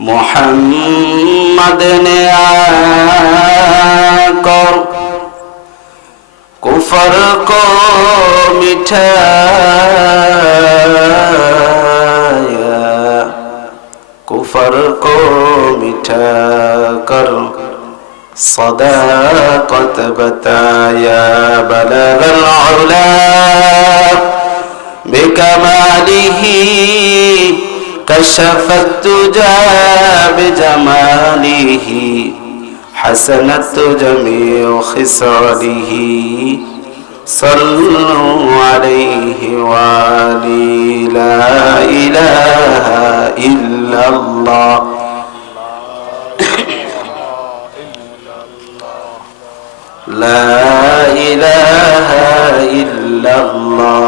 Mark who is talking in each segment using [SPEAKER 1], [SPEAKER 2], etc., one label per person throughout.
[SPEAKER 1] محمد نے کر کفر کو مٹھایا کفر کو مٹھا کر صداقت بتایا بلغ العلا بکماله كشف التجى بجماله حسنت جميع خصاله. صلوا عليه وعلي لا إله إلا الله. لا إله إلا الله.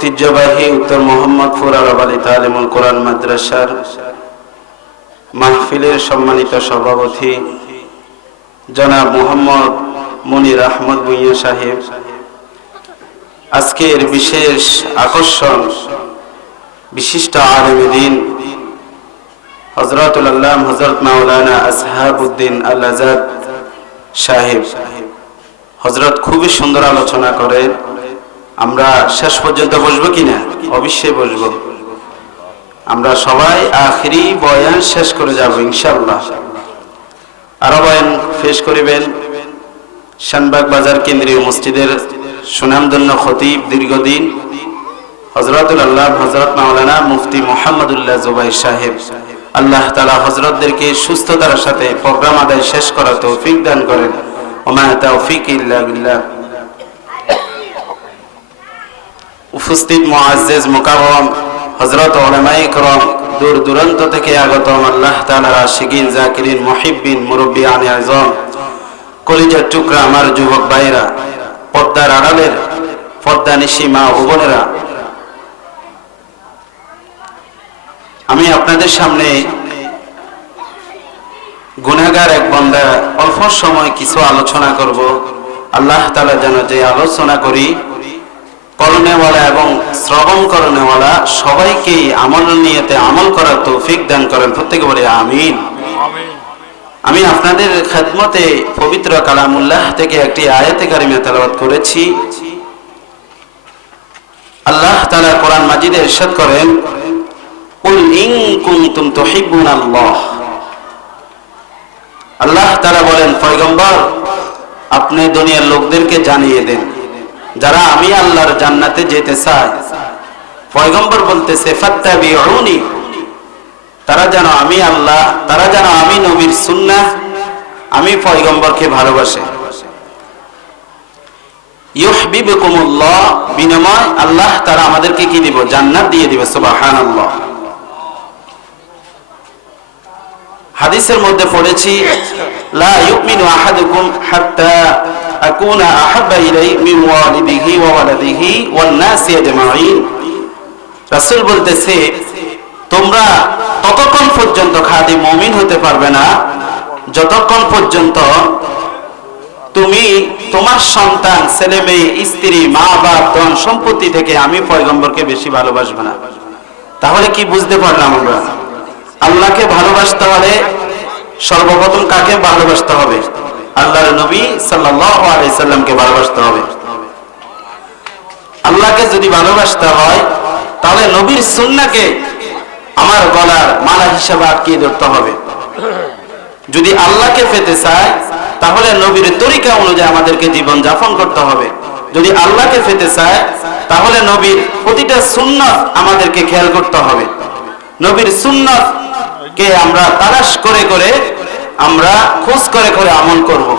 [SPEAKER 1] ঐতিহ্যবাহী উত্তর মোহাম্মদপুর আরবালি তালিমুল কোরআন মাদ্রাসার মাহফিলের সম্মানিত সভাপতি জনাব মোহাম্মদ মনির আহমদ ভুইয়া সাহেব। আজকের বিশেষ আকর্ষণ বিশিষ্ট আলমদিন হজরতুল আল্লাহ হজরত মাওলানা আসহাবুদ্দিন আল্লাজাদ সাহেব। হজরত খুবই সুন্দর আলোচনা করে আমরা শেষ পর্যন্ত বসবো কিনা অবশ্যই বসবো। আমরা সবাই আখরি বয়ান শেষ করে যাব ইনশাল্লাহ আরও বয়ান পেশ করিবেন। শানবাগ বাজার কেন্দ্রীয় মসজিদের সুনামধন্য খতিব দীর্ঘদিন হজরতুল আল্লাহ হজরত মাওলানা মুফতি মোহাম্মদুল্লাহ জুবাই সাহেব। আল্লাহ তালা হজরতদেরকে সুস্থতার সাথে প্রোগ্রাম আদায় শেষ করা তৌফিক দান করেন। ওমা তৌফিক ইল্লা বিল্লাহ। উপস্থিত মহাজেজ মোকাবম হজরত ওলামাই করম দূর দূরান্ত থেকে আগত আল্লাহ তালার শিগিন জাকিরিন মহিবিন মুরব্বী আনে আজম, কলিজার টুকরা আমার যুবক ভাইরা পদ্মার আড়ালের পদ্মা নিশি মা ভুবনেরা আমি আপনাদের সামনে গুনাগার এক বন্দা অল্প সময় কিছু আলোচনা করব। আল্লাহ তালা যেন যে আলোচনা করি করণেওয়ালা এবং শ্রবণ করণেওয়ালা সবাইকেই আমল নিয়েতে আমল করার তৌফিক দান করেন। প্রত্যেকে বলে আমিন। আমি আপনাদের খেদমতে পবিত্র কালামুল্লাহ থেকে একটি আয়াতে কারিমে তেলাওয়াত করেছি। আল্লাহ তালা কোরআন মাজিদে ইরশাদ করেন, কুল ইন কুনতুম তুহিব্বুনাল্লাহ। আল্লাহ তাআলা বলেন, পয়গম্বর, আপনি দুনিয়ার লোকদেরকে জানিয়ে দেন। যারা আমি আল্লাহর জান্নাতে যেতে চাই, পয়গম্বর বলতেছে, ফাত্তাবিউনি তারা যেন আমি আল্লাহ, তারা যেন আমি নবীর সুন্নাহ, আমি পয়গম্বরকে ভালোবাসে। ইউহবিবকুমুল্লাহ, বিনিময় আল্লাহ তারা আমাদেরকে কি দিব? জান্নাত দিয়ে দিবে, সুবহানাল্লাহ। হাদিসের মধ্যে পড়েছি, লা ইউমিনু আহাদুকুম হাত্তা ইলাই মিন ওয়ালিদিহি ওয়া ওয়ালাদিহি ওয়ান নাসি আজমাইন রাসূল বলতেছে, তোমরা ততক্ষণ পর্যন্ত খাদি মুমিন হতে পারবে না। যতক্ষণ পর্যন্ত তুমি তোমার সন্তান, ছেলে মেয়ে, স্ত্রী, মা, বাপ, ধন সম্পত্তি থেকে আমি পয়গম্বরকে বেশি ভালোবাসবো না। তাহলে কি বুঝতে পারলাম আমরা? আল্লাহকে ভালোবাসতে হলে সর্বপ্রথম কাকে ভালোবাসতে হবে? আল্লাহর নবী সাল্লাল্লাহু আলাইহি সাল্লামকে ভালোবাসতে হবে। আল্লাহকে যদি ভালোবাসতে হয়, তাহলে নবীর সুন্নাহকে আমার গলার মালা হিসাবে আটকিয়ে ধরতে হবে। যদি আল্লাহকে পেতে চায়, তাহলে নবীর তরিকা অনুযায়ী আমাদেরকে জীবন যাপন করতে হবে। যদি আল্লাহকে পেতে চায়, তাহলে নবীর প্রতিটা সুন্নত আমাদেরকে খেয়াল করতে হবে। নবীর সুন্নত কে আমরা তালাশ করে করে আমরা খোঁজ করে করে আমল করব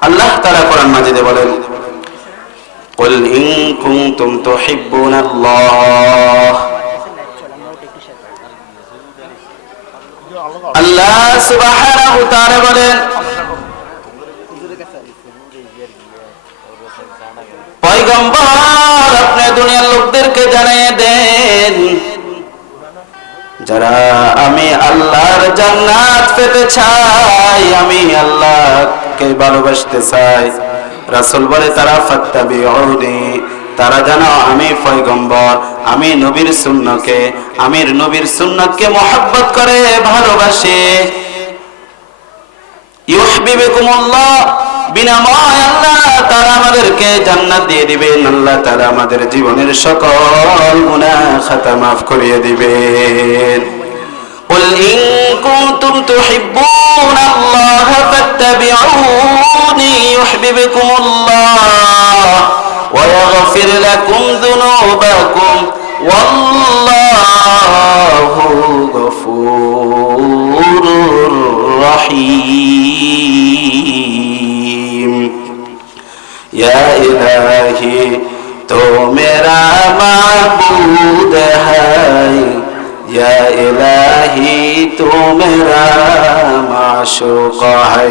[SPEAKER 1] আল্লাহ তারা কোরআন মাজিদে বলেন قل إن كنتم تحبون الله আল্লাহ সুবহানাহু ওয়া তাআলা বলেন পয়গম্বর আপনি দুনিয়ার লোকদেরকে জানিয়ে দেন যারা আমি আল্লাহর জান্নাত পেতে চাই, আমি আল্লাহকে ভালোবাসতে চাই। বলে, তারা ফাত্তাবিউনি তারা জানো আমি পয়গম্বর, আমি নবীর সুন্নকে আমির নবীর সুন্নতকে মহব্বত করে ভালোবাসে। ইউহিব্বুকুমুল্লাহ বিনাময় আল্লাহ তারা আমাদেরকে জান্নাত দিয়ে দিবেন আল্লাহ তারা আমাদের জীবনের সকল গুনাহ খাতা মাফ করিয়ে দিবেন قل إن كنتم تحبون الله فاتبعوني يحببكم الله ويغفر لكم ذنوبكم والله غفور رحيم इलाही तो मेरा माबूद है या इलाही तो मेरा माशूक है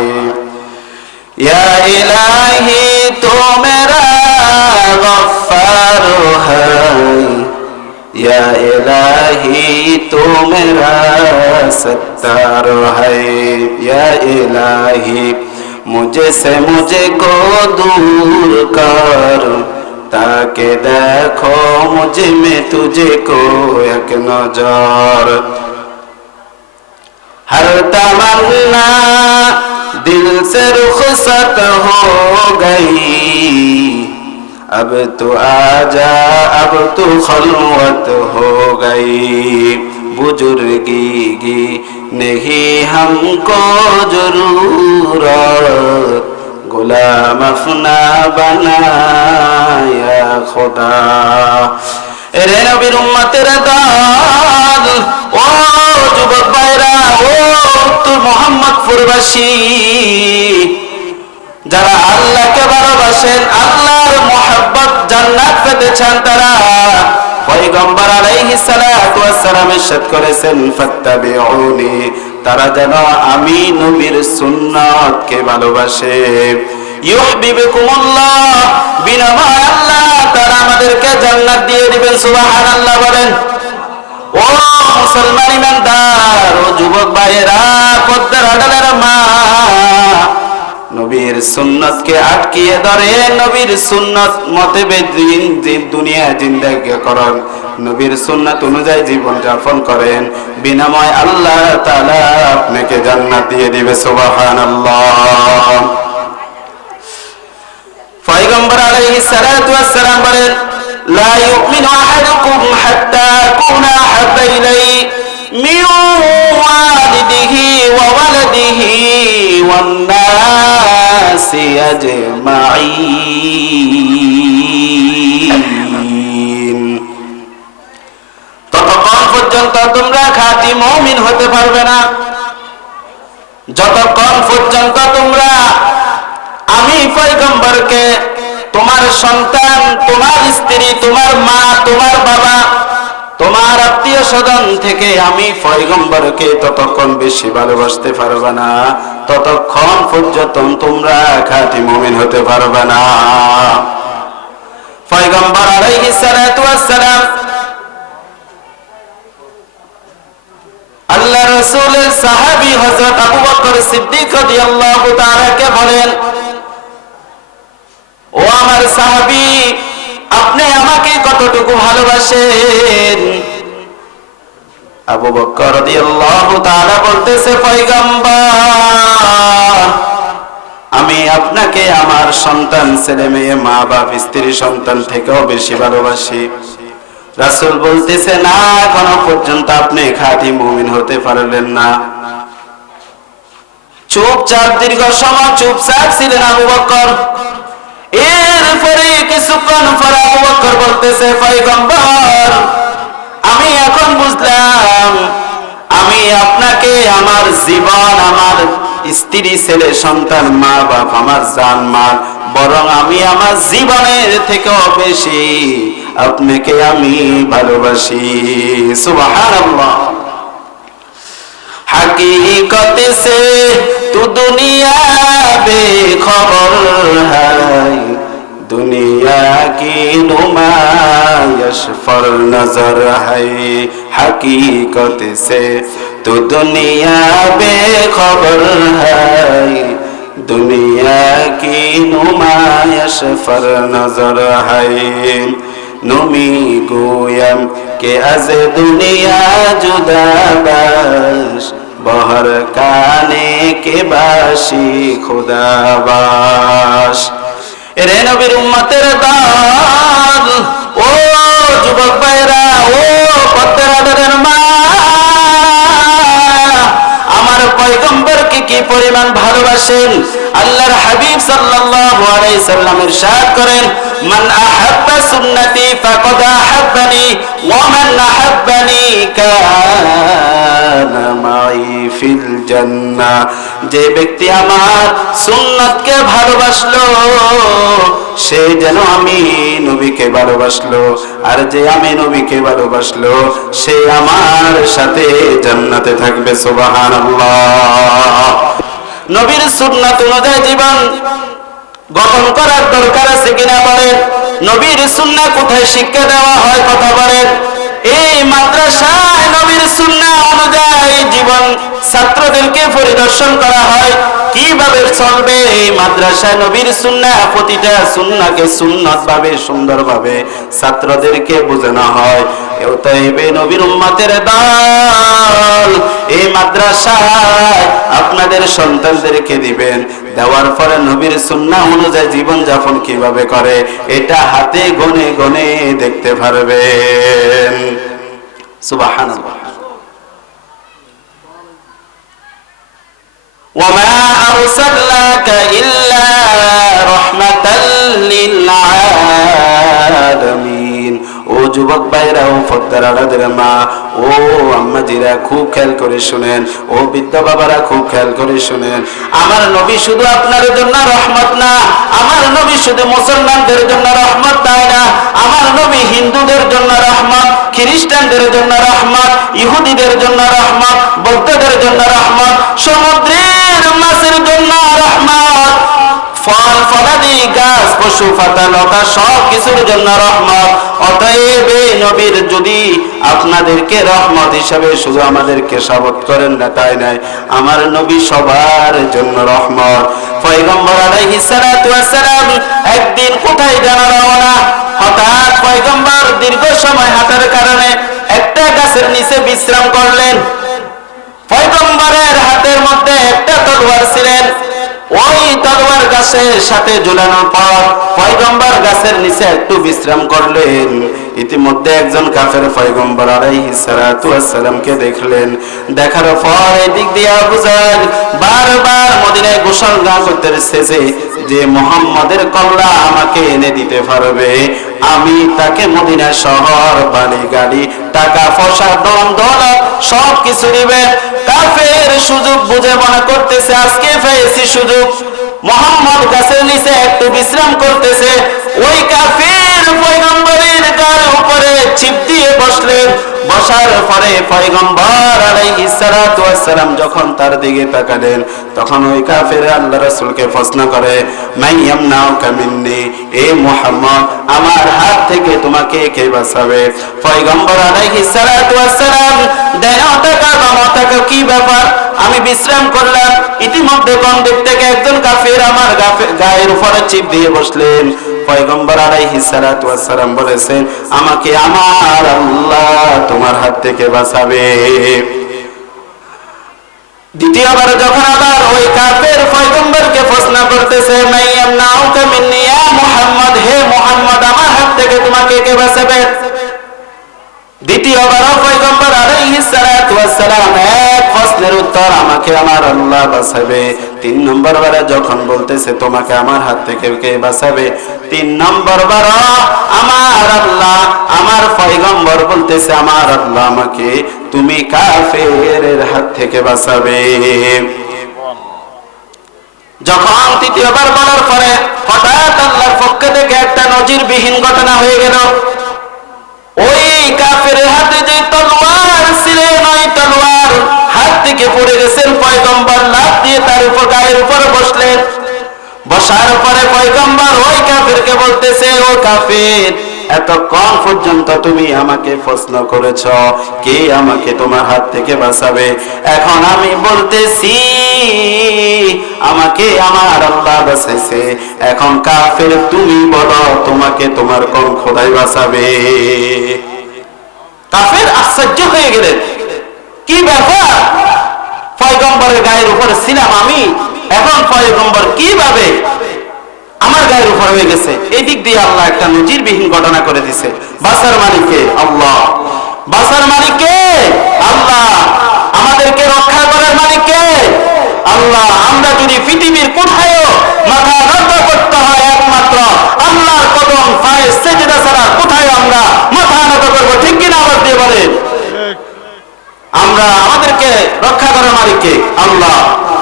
[SPEAKER 1] या इलाही तो मेरा गफ्फार है या इलाही तो मेरा सत्तार है या इलाही मुझे से मुझे को दूर कर ताकि देखो मुझे में तुझे को एक नजर हर तमन्ना दिल से रुखसत हो गई अब तो आजा अब तो खलवत हो गई बुजुर्गी की नहीं हमको जरूरत गुलाम अपना बनाया खुदा রে নবীর উম্মতের দল ও যুবক ভাইরা ও উত্তর মোহাম্মদপুরবাসী যারা আল্লাহকে ভালোবাসেন, আল্লাহর মোহাব্বত জান্নাত পেতে চান তারা। পয়গম্বর আলাইহিস সালাতু ওয়াস সালাম ইরশাদ করেছেন, ফাত্তাবিউনি তারা যেন আমি নবীর সুন্নাতকে ভালোবাসে। ইউহিব্বুকুমুল্লাহ বিনাময় আল্লাহ তারা আমাদেরকে জান্নাত দিয়ে দিবেন, সুবহানাল্লাহ বলেন। ও মুসলমান ইমানদার, ও যুবক ভাইয়েরা, পদ্মার আডালের মা নবীর সুন্নতকে আটকিয়ে ধরে নবীর সুন্নত মতে বেদিন দুনিয়া জিন্দাগি করেন নবীর সুন্নত অনুযায়ী জীবন যাপন করেন বিনাময় আল্লাহ তাআলা আপনাকে জান্নাত দিয়ে দিবে সুবহানাল্লাহ পয়গম্বর আলাইহিস সালাতু ওয়াস সালাম বলেন لا يؤمن أحدكم حتى أكون أحب إليه من والده وولده والناس أجمعين ততক্ষণ পর্যন্ত তোমরা খাঁটি মমিন হতে পারবে না যতক্ষণ পর্যন্ত তোমরা আমি পয়গম্বরকে তোমার সন্তান তোমার স্ত্রী তোমার মা তোমার বাবা তোমার আত্মীয় স্বজন থেকে আমি পয়গম্বরকে ততক্ষণ বেশি ভালোবাসতে পারবে না ততক্ষণ পর্যন্ত তোমরা খাঁটি মুমিন হতে পারবে না। পয়গম্বর আলাইহিস সালাতু আল্লাহ রাসূলের সাহাবী হযরত আবু বকর সিদ্দিক রাদিয়াল্লাহু তাআলা কে বলেন, ও আমার সাহাবী, আপনি আমাকে কতটুকু ভালোবাসেন? আবু বকর রাদিয়াল্লাহু বলতেছে, পয়গম্বর সন্তান, ছেলে মেয়ে, মা বাপ, স্ত্রী সন্তান থেকেও বেশি ভালোবাসি। রাসূল বলতেছে, না, এখনও পর্যন্ত আপনি খাঁটি মুমিন হতে পারলেন না। চুপচাপ, দীর্ঘ সময় চুপচাপ ছিলেন আবু বকর। এরপরে কিছুক্ষণ পরে আবু বকর বলতেছে, পয়গম্বর আমি এখন বুঝলাম, আমি আপনাকে আমার জীবন, আমার স্ত্রী, ছেলে, সন্তান, মা, বাপ, আমার জান মাল বরং আমি আমার জীবনের থেকে বেশি আপনাকে আমি ভালোবাসি। হাকি কত সে তু দুনিয়া বে খবর হ্যাঁ دنیا کی نمایش فر نظر ہے حقیقت سے تو دنیا بے خبر ہے دنیا کی نمایش فر نظر ہے نمی گویم کہ از دنیا جدا باش بہر کانے کے باشی خدا باش রে নবীর উম্মতের দল ও যুবক ভাইরা ও পত্তরাদের মা। আমার পয়গম্বরকে কি পরিমাণ ভালোবাসেন? আল্লাহর হাবিব সাল্লাল্লাহু আলাইহি সাল্লাম ইরশাদ করেন, মান আহাব্বা সুন্নতি ফাকাদ আহাব্বানি ওয়া মান আহাব্বানি কানা মাই ফিল জান্নাহ। যে ব্যক্তি আমার সুন্নতকে ভালোবাসলো, সে যেন আমি নবীকে ভালোবাসলো, আর যে আমি নবীকে ভালোবাসলো, সে আমার সাথে জান্নাতে থাকবে, সুবহানাল্লাহ। নবীর সুন্নাত অনুযায়ী জীবন গঠন করার দরকার আছে কিনা বলেন? নবীর সুন্না কোথায় শিক্ষা দেওয়া হয় কথা বলেন। এই মাদ্রাসায় নবীর সুন্না অনুযায়ী জীবন ছাত্রদেরকে পরিদর্শন করা হয়। কীভাবে চলবে এই মাদ্রাসায় নবীর সুন্না? প্রতিটা সুন্নাকে সুন্নত ভাবে সুন্দর ভাবে ছাত্রদেরকে বোঝানো হয়। এওতাইবে নবীর উম্মতের দল এই মাদ্রাসায় আপনাদের সন্তানদেরকে দিবেন। দেওয়ার পরে নবীর সুন্নাহ অনুযায়ী জীবন যাপন কীভাবে করে, এটা হাতে গনে গনে দেখতে পারবেন। সুবহানাল্লাহ। وما أرسلناك إلا رحمة للعالمين ও যুবক ভাইরা ও ফদ্দার আলাদের মা ও আম্মাজিরা খুব খেয়াল করে শুনেন ও বৃদ্ধ বাবারা খুব খেয়াল করে শুনেন আমার নবী শুধু আপনার জন্য রহমত না আমার নবী শুধু মুসলমানদের জন্য রহমত দেয় না আমার নবী হিন্দুদের জন্য রহমত খ্রিস্টানদের জন্য রহমত ইহুদিদের জন্য রহমত ফলাদি গাছ, পশু, পাতা, লতা, সব কিছুর জন্য রহমত। অতএব নবীর যদি আপনাদেরকে রহমত হিসাবে শুধু আমাদেরকে করেন না, তাই নাই আমার নবী সবার জন্য রহমত। পয়গম্বর সালাতু একদিন কোথায় রওনা? হঠাৎ পয়গম্বর দীর্ঘ সময় হাঁটার কারণে একটা গাছের নিচে বিশ্রাম করলেন। পয়গম্বরের হাতের মধ্যে একটা তলোয়ার ছিলেন। ওই তলোয়ার গাছের সাথে ঝুলানোর পর পয়গম্বর গাছের নিচে একটু বিশ্রাম করলেন। ইতিমধ্যে একজন কাফের পয়গম্বর আলাইহিস সালাতু ওয়াস সালামকে দেখলেন। দেখার পর এই দিক দিয়ে আবু জাহল বারবার মদিনায় ঘোষণা করতেছে যে, মোহাম্মদের কল্লা আমাকে এনে দিতে পারবে। আমি তাকে মদিনা শহর বাড়ি গাড়ি টাকা পয়সা দন দৌলত সব কিছু দিবে কাফের সুযোগ বুঝে মনে করতেছে, আজকে পেয়েছি সুযোগ। মোহাম্মদ গাছের নিচে একটু বিশ্রাম করতেছে। ওই কাফের পয়গম্বরের গার উপরে ছিপ দিয়ে বসলেন। বসার পরে পয়গম্বর আলাইহিস সালাতু ওয়াস যখন তার দিকে তাকালেন, তখন ওই কাফের আল্লাহ রাসূলকে প্রশ্ন করে মাইয়াম নাও এ আমার হাত থেকে তোমাকে কে বাঁচাবে? পয়গম্বর কি ব্যাপার? আমি বিশ্রাম করলাম। ইতিমধ্যে কোন দিক থেকে একজন কাফের আমার গায়ের উপরে চিপ দিয়ে বসলেন। পয়গম্বর আলাইহি সালাতু ওয়াসসালাম বলেছেন, আমাকে আমার আল্লাহ তোমার হাত থেকে বাঁচাবে। দ্বিতীয়বার যখন আবার ওই কাফের পয়গম্বরকে প্রশ্ন করতেছে মুহাম্মদ, হে মুহাম্মদ, আমার হাত থেকে তোমাকে কে বাঁচাবে? দ্বিতীয়বার সালাম এক প্রশ্নের উত্তর আমাকে আমার হাত থেকে কে বাঁচাবে তিন নম্বর বার, আমার আল্লাহ, আমার বলতেছে, আমার আল্লাহ আমাকে তুমি হাত থেকে বাঁচাবে যখন তৃতীয়বার বলার পরে হঠাৎ আল্লাহর পক্ষ থেকে একটা ঘটনা হয়ে গেল। ওই কাফের হাতে যে তলোয়ার এতক্ষণ পর্যন্ত তুমি আমাকে প্রশ্ন করেছ। কে আমাকে তোমার হাত থেকে বাঁচাবে? এখন আমি বলতেছি, আমাকে আমার আল্লাহ বাঁচাইছে। এখন কাফের, তুমি বলো, তোমাকে তোমার কোন খোদাই বাঁচাবে? কাফের আশ্চর্য হয়ে গেলেন। কি ব্যাপার? পয়গম্বরের গায়ের উপরে ছিলাম আমি। এখন পয়গম্বর কীভাবে আমার গায়ের উপর হয়ে গেছে? এই দিক দিয়ে আল্লাহ একটা নজিরবিহীন ঘটনা করে দিছে। বাসার মালিককে আল্লাহ। বাসার মালিককে আল্লাহ। আমাদেরকে রক্ষা করার মালিককে আল্লাহ। আমরা যদি পৃথিবীর কোথায় মাথা নত করতে আল্লাহর কদম পায়ে সেজদা ছাড়া কোথায় আমরা? মাথা নত করব, ঠিক কিনা আবার দিয়ে বলে? আমরা আমাদেরকে রক্ষা করার মালিককে, আল্লাহ।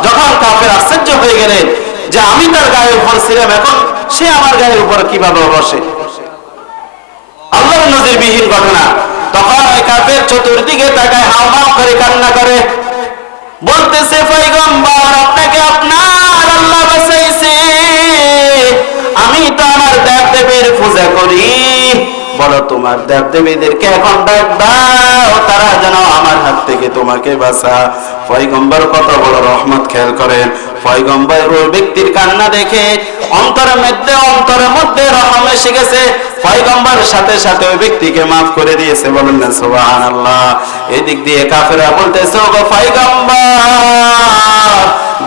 [SPEAKER 1] যখন কাফের আশ্চর্য হয়ে গেলেন যে আমি তার গায়ের উপর ছিলাম, এখন সে আমার গায়ের উপর কীভাবে বসে? আল্লাহর নজির বিহীন ঘটনা। তখন ওই কাফের চতুর্দিকে তাকায় হাও হাও করে কান্না করে। বলতেছে পূজা করি। বলো তোমার দেব দেবীদেরকে এখন ডাক দাও, তারা যেন আমার হাত থেকে তোমাকে বাঁচা। পয়গম্বর কত বড় রহমত খেয়াল করেন। পয়গম্বর ওই ব্যক্তির কান্না দেখে অন্তরের মধ্যে অন্তরের মধ্যে রহম এসে গেছে। পয়গম্বর সাথে সাথে ওই ব্যক্তিকে মাফ করে দিয়েছে। বলেন না, সুবহানাল্লাহ। এদিক দিয়ে কাফেরা বলতেছে পয়গম্বর,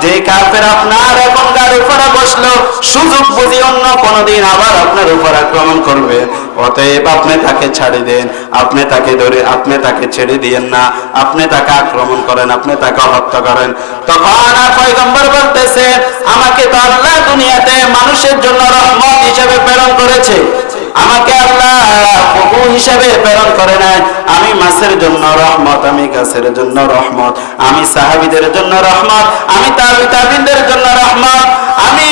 [SPEAKER 1] যে কাফের আপনার এখন উপরে বসল, সুযোগ বুঝি অন্য আবার আপনার উপর আক্রমণ করবে। অতএব আপনি তাকে ছাড়ি দেন, আপনি তাকে ধরে, আপনি তাকে ছেড়ে দিয়েন না। আপনি তাকে আক্রমণ করেন, আপনি তাকে হত্যা করেন। তখন আর পয়গম্বর বলতেছে, আমাকে তো আল্লাহ দুনিয়াতে মানুষের জন্য রহমত হিসেবে প্রেরণ করেছে। আমাকে আল্লাহ প্রভু হিসাবে প্রেরণ করে নাই। আমি মাছের জন্য রহমত, আমি গাছের জন্য রহমত, আমি সাহাবিদের জন্য রহমত, আমি তাবি তাবিনদের জন্য রহমত, আমি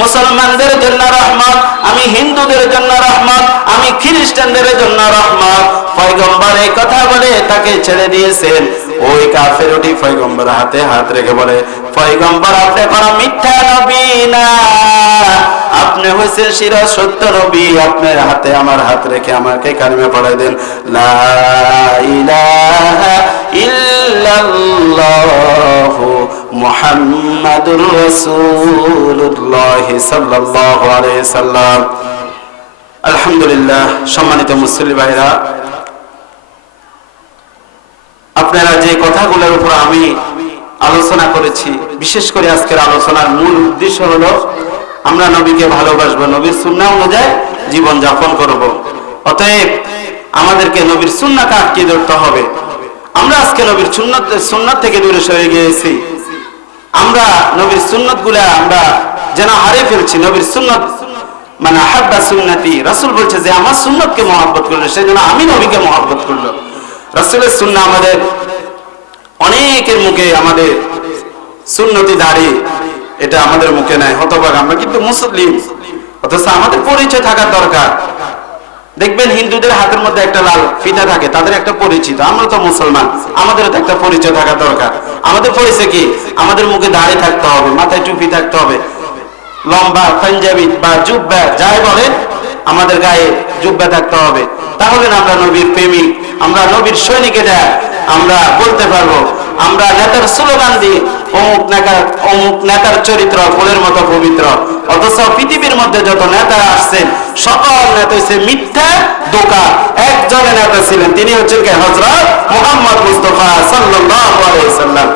[SPEAKER 1] মুসলমানদের জন্য রহমত, আমি হিন্দুদের জন্য রহমত, আমি খ্রিস্টানদের জন্য রহমত। পয়গম্বর এই কথা বলে তাকে ছেড়ে দিয়েছেন। ওই কাফের ওটি পয়গম্বর হাতে হাত রেখে বলে, পয়গম্বর, আপনি কোনো মিথ্যা নবী না। আপনি হয়েছেন শিরা সত্য নবী। আপনার হাতে আমার হাত রেখে আমাকে কালিমে পড়াই দেন। সাল্লাল্লাহু আলাইহি সাল্লাম। আলহামদুলিল্লাহ, সম্মানিত মুসলিম ভাইরা, আপনারা যে কথাগুলোর উপর আমি আলোচনা করেছি, বিশেষ করে আজকের আলোচনার মূল উদ্দেশ্য হলো আমরা নবীকে ভালোবাসবো, নবীর সুন্না অনুযায়ী জীবন যাপন করব। অতএব আমাদেরকে নবীর সুন্নাকে আটকে ধরতে হবে। আমরা আজকে নবীর সুন্নত, সুন্নাত থেকে দূরে সরে গিয়েছি। আমরা নবীর সুন্নতগুলা আমরা যেন হারে ফেলছি। নবীর সুন্নত মানে হাব্বা সুন্নতি। রাসূল বলছে যে, আমার সুন্নতকে মহব্বত করল সেই জন্য আমি নবীকে মহব্বত করল। রাসূলের সুন্নাহ আমাদের অনেকের মুখে আমাদের সুন্নতি দাড়ি এটা আমাদের মুখে নাই, হতভাগ আমরা কিন্তু মুসলিম। অথচ আমাদের পরিচয় থাকার দরকার। দেখবেন হিন্দুদের হাতের মধ্যে একটা লাল ফিতা থাকে, তাদের একটা পরিচিত। আমরা তো মুসলমান, আমাদেরও তো একটা পরিচয় থাকা দরকার। আমাদের পরিচয় কি? আমাদের মুখে দাড়ি থাকতে হবে, মাথায় টুপি থাকতে হবে। লম্বা পাঞ্জাবি বা জুব্বা, যাই বলে, আমাদের গায়ে জুব্বা থাকতে হবে। তাহলে আমরা নবীর প্রেমিক, আমরা নবীর সৈনিক এটা আমরা বলতে পারব। আমরা নেতার স্লোগান দিই, অমুক নেতার অমুক নেতার চরিত্র ফুলের মতো পবিত্র। অথচ পৃথিবীর মধ্যে যত নেতা আসছেন, সকল নেতা হচ্ছে মিথ্যা দোকা একজনের নেতা ছিলেন, তিনি হচ্ছেন কে? হজরত মোহাম্মদ মুস্তফা সাল্লাম।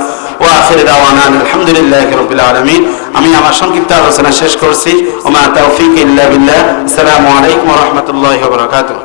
[SPEAKER 1] ও আখির দাওয়ানা আলহামদুলিল্লাহ রবিল আলমিন। আমি আমার সংক্ষিপ্ত আলোচনা শেষ করছি। ওমা তৌফিক ইল্লা বিল্লাহ। আসসালামু আলাইকুম রহমতুল্লাহ বরকাতুহ।